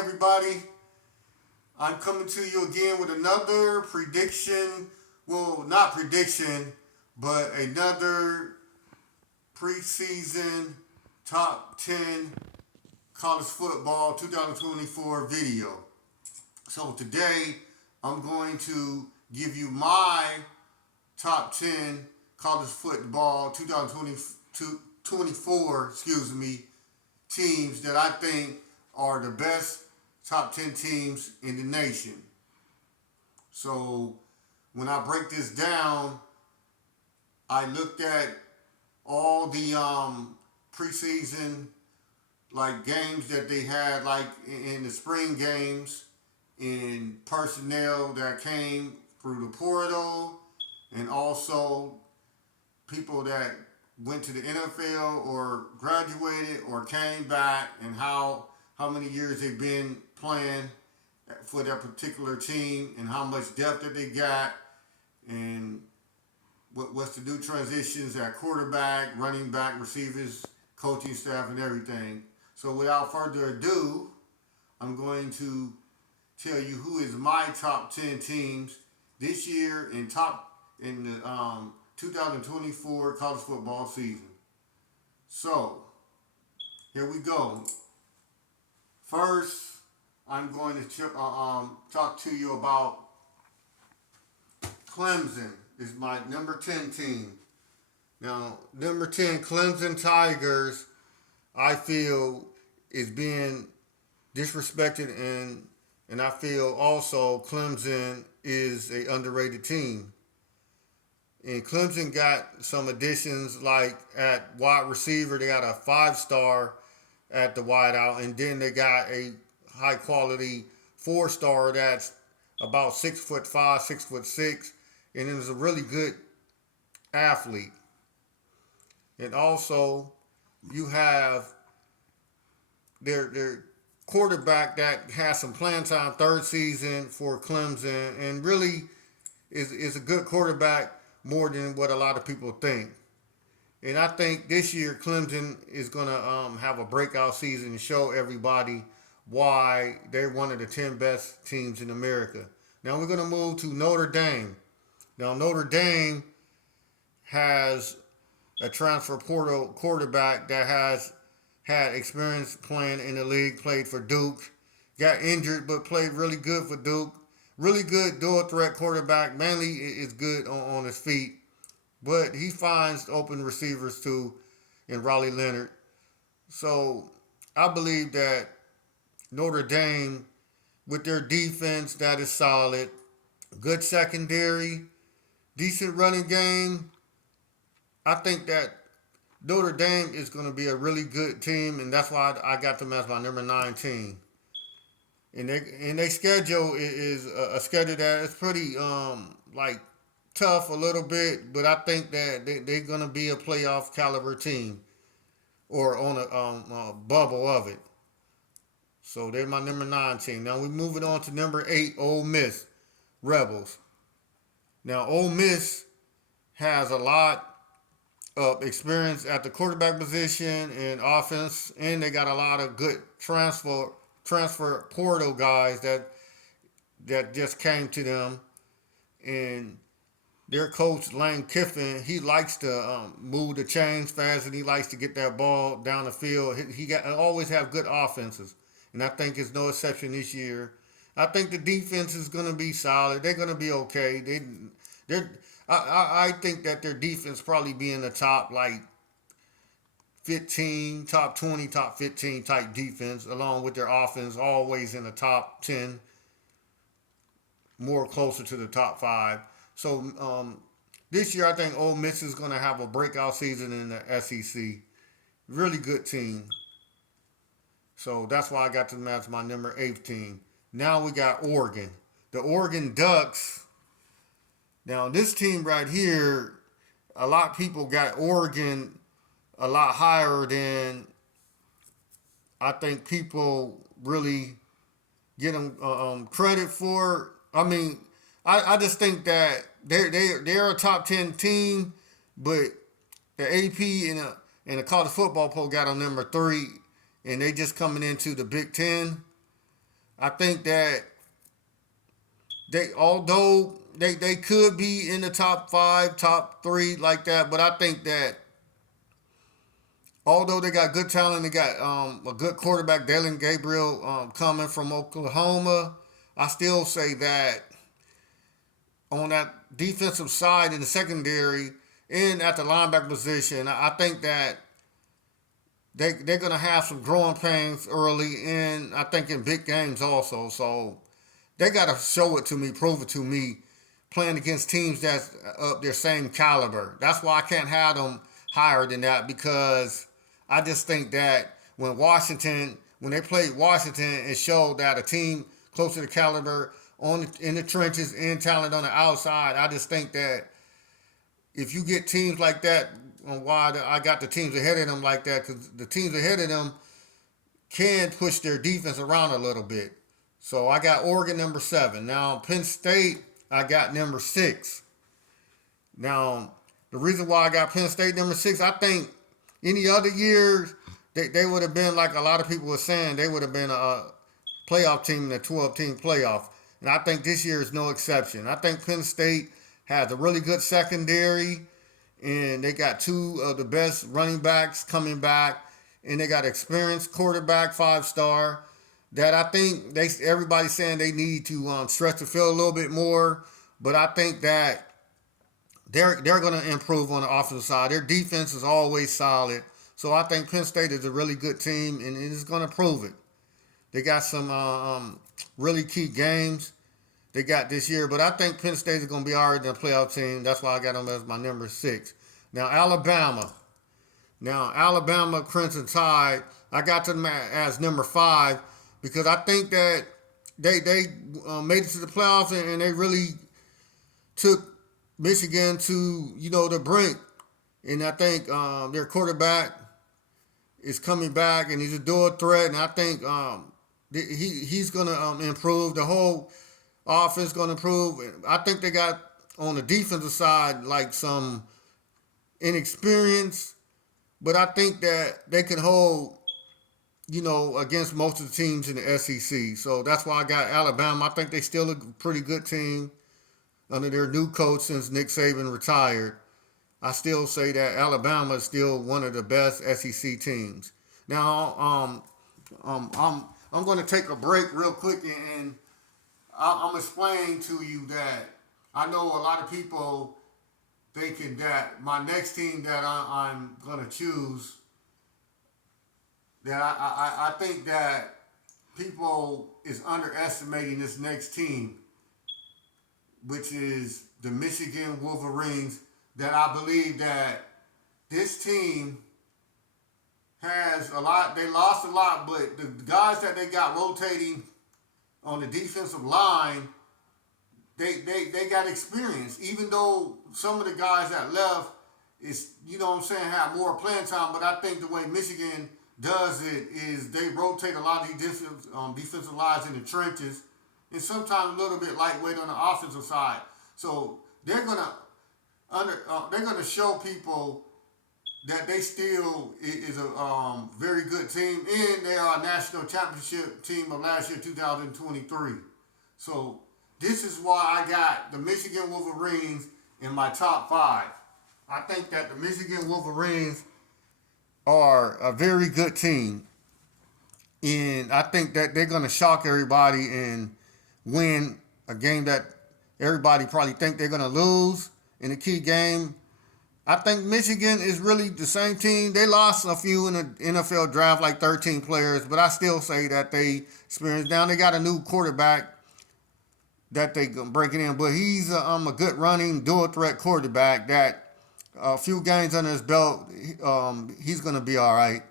everybody. I'm coming to you again with another prediction. Well, not prediction, but another preseason top 10 college football 2024 video. So today I'm going to give you my top 10 college football 2024, teams that I think are the best top 10 teams in the nation. So when I break this down, I looked at all the preseason like games that they had, like in the spring games, in personnel that came through the portal, and also people that went to the NFL or graduated or came back, and how many years they've been playing for that particular team, and how much depth that they got, and what's the new transitions at quarterback, running back, receivers, coaching staff, and everything. So without further ado, I'm going to tell you who is my top 10 teams this year in the 2024 college football season. So here we go. First, I'm going to talk to you about Clemson. Is my number 10 team. Now, number 10, Clemson Tigers, I feel is being disrespected, and I feel also Clemson is a underrated team. And Clemson got some additions, like at wide receiver, they got a 5-star at the wideout, and then they got a high quality 4-star that's about 6'5", 6'6", and is a really good athlete. And also, you have their quarterback that has some playing time, third season for Clemson, and really is a good quarterback more than what a lot of people think. And I think this year Clemson is going to have a breakout season and show everybody why they're one of the 10 best teams in America. Now we're going to move to Notre Dame. Now, Notre Dame has a transfer portal quarterback that has had experience playing in the league, played for Duke, got injured but played really good for Duke. Really good dual threat quarterback, mainly is good on his feet, but he finds open receivers too in Riley Leonard. So I believe that Notre Dame, with their defense that is solid, good secondary, decent running game, I think that Notre Dame is going to be a really good team, and that's why I got them as my number 9 team. And their schedule is a schedule that is pretty like tough a little bit, but I think that they're going to be a playoff caliber team or on a bubble of it. So they're my number 9 team. Now we're moving on to number 8, Ole Miss Rebels. Now, Ole Miss has a lot of experience at the quarterback position and offense, and they got a lot of good transfer portal guys that just came to them. And their coach, Lane Kiffin, he likes to move the chains fast, and he likes to get that ball down the field. He always have good offenses, and I think it's no exception this year. I think the defense is going to be solid. They're going to be okay. I think that their defense probably be in the top like 15, top 20, top 15 type defense, along with their offense always in the top 10, more closer to the top 5. So this year I think Ole Miss is going to have a breakout season in the SEC. Really good team. So that's why I got them as my number 8 team. Now we got Oregon. The Oregon Ducks. Now this team right here, a lot of people got Oregon a lot higher than I think people really get them credit for. I mean, I just think that they're a top 10 team, but the AP and the college football poll got them number 3, and they just coming into the Big Ten. I think that although they could be in the top five, top three like that, but I think that although they got good talent, they got a good quarterback, Dillon Gabriel, coming from Oklahoma. I still say that on that defensive side in the secondary and at the linebacker position, I think that they're going to have some growing pains early, and I think in big games also. So they got to show it to me, prove it to me, playing against teams that's up their same caliber. That's why I can't have them higher than that, because I just think that when they played Washington, it showed that a team close to the caliber in the trenches and talent on the outside. I just think that if you get teams like that, on why I got the teams ahead of them like that, because the teams ahead of them can push their defense around a little bit. So I got Oregon number 7. Now Penn State, I got number 6. Now the reason why I got Penn State number 6, I think any other years they would have been, like a lot of people were saying, they would have been a playoff team in a 12-team playoff. And I think this year is no exception. I think Penn State has a really good secondary, and they got 2 of the best running backs coming back, and they got experienced quarterback, 5-star, that I think everybody's saying they need to stretch the field a little bit more. But I think that they're going to improve on the offensive side. Their defense is always solid. So I think Penn State is a really good team, and it is going to prove it. They got some really key games they got this year, but I think Penn State is going to be all right in a playoff team. That's why I got them as my number 6. Now, Alabama, Crimson Tide, I got them as number 5 because I think that they made it to the playoffs, and they really took Michigan to, the brink. And I think their quarterback is coming back, and he's a dual threat, and I think he's going to improve. The whole offense going to improve. I think they got on the defensive side like some inexperience, but I think that they can hold, against most of the teams in the SEC. So that's why I got Alabama. I think they still a pretty good team under their new coach since Nick Saban retired. I still say that Alabama is still one of the best SEC teams. Now, I'm going to take a break real quick, and I'm explaining to you that I know a lot of people thinking that my next team that I'm going to choose, that I think that people is underestimating this next team, which is the Michigan Wolverines. That I believe that this team has a lot. They lost a lot, but the guys that they got rotating on the defensive line, they got experience. Even though some of the guys that left is, have more playing time, but I think the way Michigan does it is they rotate a lot of these defensive lines in the trenches, and sometimes a little bit lightweight on the offensive side. So they're gonna show people that they still is a very good team, and they are a national championship team of last year, 2023. So this is why I got the Michigan Wolverines in my top 5. I think that the Michigan Wolverines are a very good team, and I think that they're going to shock everybody and win a game that everybody probably think they're going to lose in a key game. I think Michigan is really the same team. They lost a few in the NFL draft, like 13 players, but I still say that they experienced. Now they got a new quarterback that they breaking in, but he's a good running dual threat quarterback that a few games under his belt, he's going to be all right.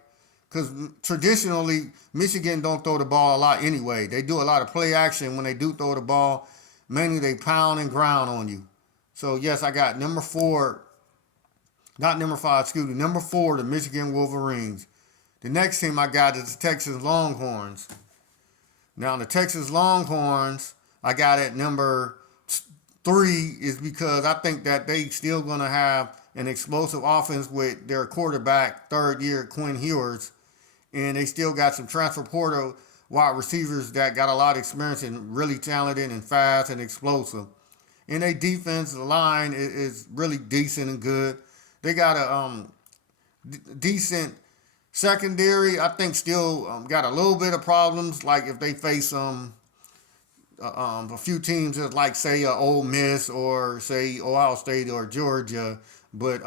Because traditionally, Michigan don't throw the ball a lot anyway. They do a lot of play action when they do throw the ball. Mainly they pound and ground on you. So, yes, I got number 4, not number 5, excuse me, number 4, the Michigan Wolverines. The next team I got is the Texas Longhorns. Now, the Texas Longhorns, I got at number 3 is because I think that they still going to have an explosive offense with their quarterback, third year, Quinn Ewers. And they still got some transfer portal wide receivers that got a lot of experience and really talented and fast and explosive. And their defense line is really decent and good. They got a decent secondary. I think still got a little bit of problems. Like if they face a few teams that like say Ole Miss or say Ohio State or Georgia, but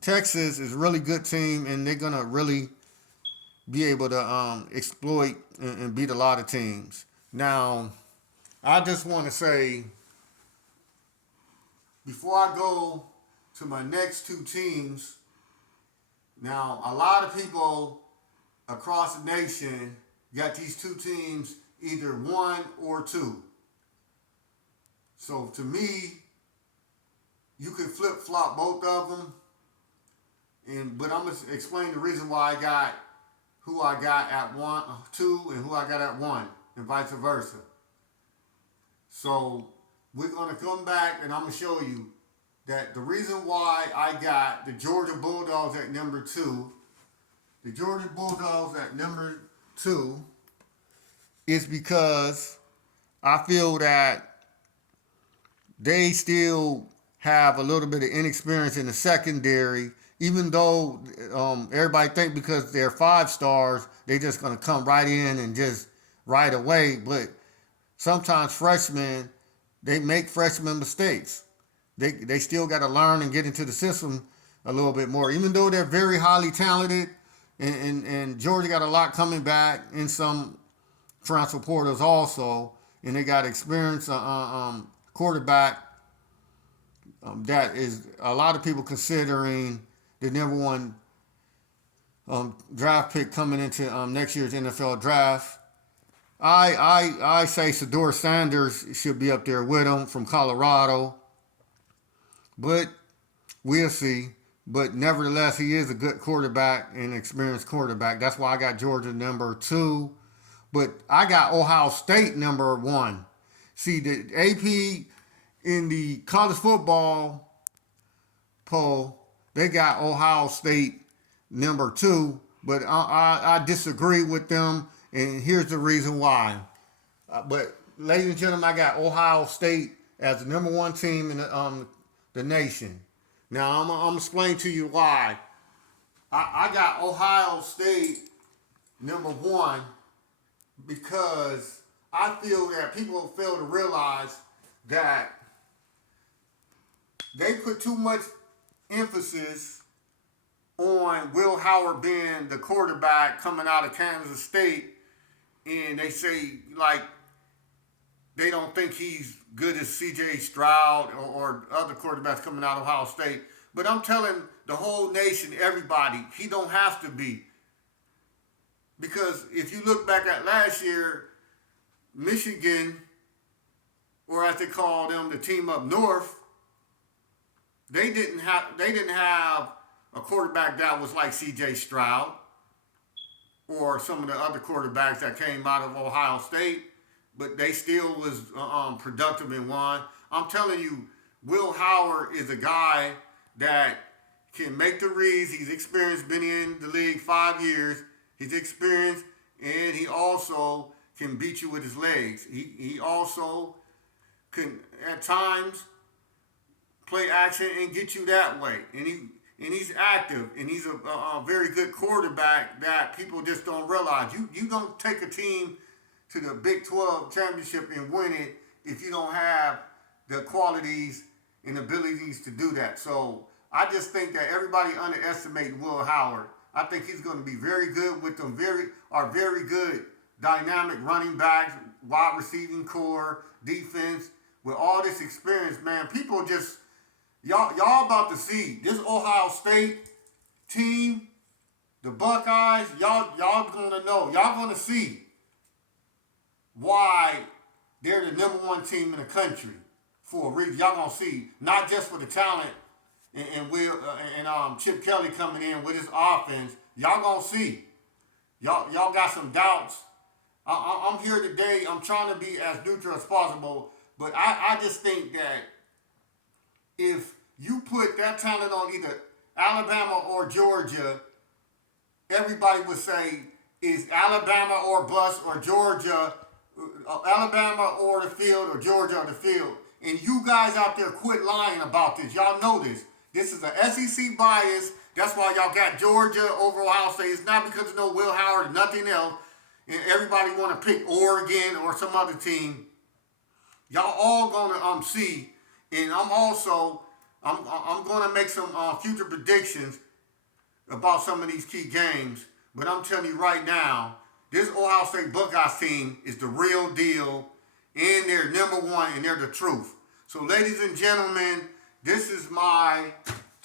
Texas is a really good team and they're gonna really be able to exploit and beat a lot of teams. Now, I just want to say before I go to my next two teams, now a lot of people across the nation got these two teams either one or two. So to me, you can flip flop both of them, but I'm gonna explain the reason why I got who I got at one, two, and who I got at one, and vice versa. So we're gonna come back and I'm gonna show you that the reason why I got the Georgia Bulldogs at number two, the Georgia Bulldogs at number two, is because I feel that they still have a little bit of inexperience in the secondary, even though everybody think because they're 5 stars, they're just going to come right in and just right away. But sometimes freshmen, they make freshman mistakes. They still got to learn and get into the system a little bit more, even though they're very highly talented. And Georgia got a lot coming back in some transfer portals also, and they got experience quarterback that is a lot of people considering the number one draft pick coming into next year's NFL draft. I say Shedeur Sanders should be up there with him from Colorado, but we'll see. But nevertheless, he is a good quarterback and experienced quarterback. That's why I got Georgia number two. But I got Ohio State number one. See, the AP in the college football poll, they got Ohio State number two, but I disagree with them, and here's the reason why. But ladies and gentlemen, I got Ohio State as the number one team in the nation. Now I'm gonna explain to you why. I got Ohio State number one because I feel that people fail to realize that they put too much emphasis on Will Howard being the quarterback coming out of Kansas State, and they say like they don't think he's good as C.J. Stroud or other quarterbacks coming out of Ohio State. But I'm telling the whole nation, everybody, he don't have to be. Because if you look back at last year, Michigan, or as they call them, the team up north, they didn't have a quarterback that was like C.J. Stroud or some of the other quarterbacks that came out of Ohio State, but they still was productive and won. I'm telling you, Will Howard is a guy that can make the reads. He's experienced, been in the league 5 years. He's experienced, and he also can beat you with his legs. He also can, at times, play action and get you that way. And he's active, and he's a very good quarterback that people just don't realize. You don't take a team to the Big 12 championship and win it if you don't have the qualities and abilities to do that. So I just think that everybody underestimates Will Howard. I think he's going to be very good with them. Very good dynamic running backs, wide receiving core, defense. With all this experience, man, people just y'all about to see this Ohio State team, the Buckeyes. Y'all gonna know. Y'all gonna see why they're the number one team in the country for a reason. Y'all gonna see not just for the talent and Chip Kelly coming in with his offense. Y'all gonna see. Y'all got some doubts. I'm here today. I'm trying to be as neutral as possible, but I just think that if you put that talent on either Alabama or Georgia, everybody would say is Alabama or bust or Georgia, Alabama or the field or Georgia or the field. And you guys out there quit lying about this. Y'all know this. This is an SEC bias. That's why y'all got Georgia over Ohio State. It's not because of no Will Howard or nothing else. And everybody want to pick Oregon or some other team. Y'all all gonna see. And I'm gonna make some future predictions about some of these key games. But I'm telling you right now, this Ohio State Buckeyes team is the real deal, and they're number one, and they're the truth. So, ladies and gentlemen, this is my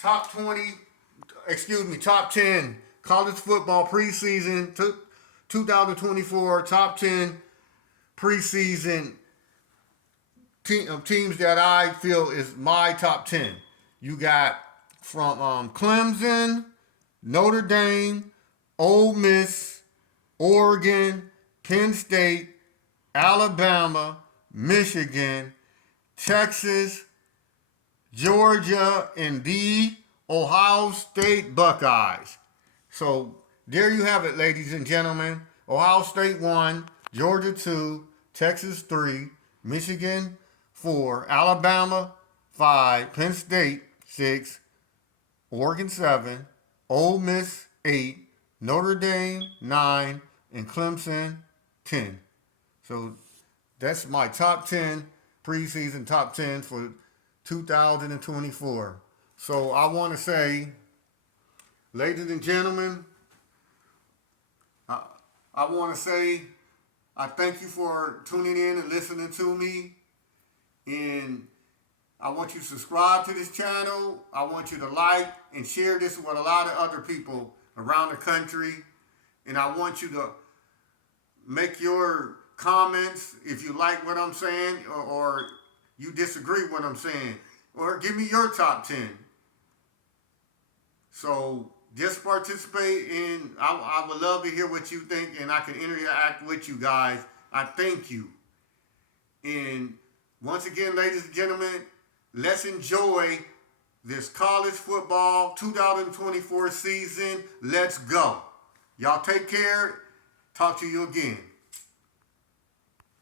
top 10 college football preseason 2024 top 10 preseason teams that I feel is my top 10. You got from Clemson, Notre Dame, Ole Miss, Oregon, Penn State, Alabama, Michigan, Texas, Georgia, and the Ohio State Buckeyes. So there you have it, ladies and gentlemen. Ohio State 1, Georgia 2, Texas 3, Michigan 4, Alabama 5, Penn State 6, Oregon 7, Ole Miss 8, Notre Dame 9, and Clemson 10. So that's my top 10 preseason top 10 for 2024. So I want to say, ladies and gentlemen, I want to say I thank you for tuning in and listening to me. And I want you to subscribe to this channel. I want you to like and share this with a lot of other people around the country. And I want you to make your comments if you like what I'm saying or you disagree with what I'm saying. Or give me your top 10. So just participate in. I would love to hear what you think, and I can interact with you guys. I thank you. And once again, ladies and gentlemen, let's enjoy this college football 2024 season. Let's go. Y'all take care. Talk to you again.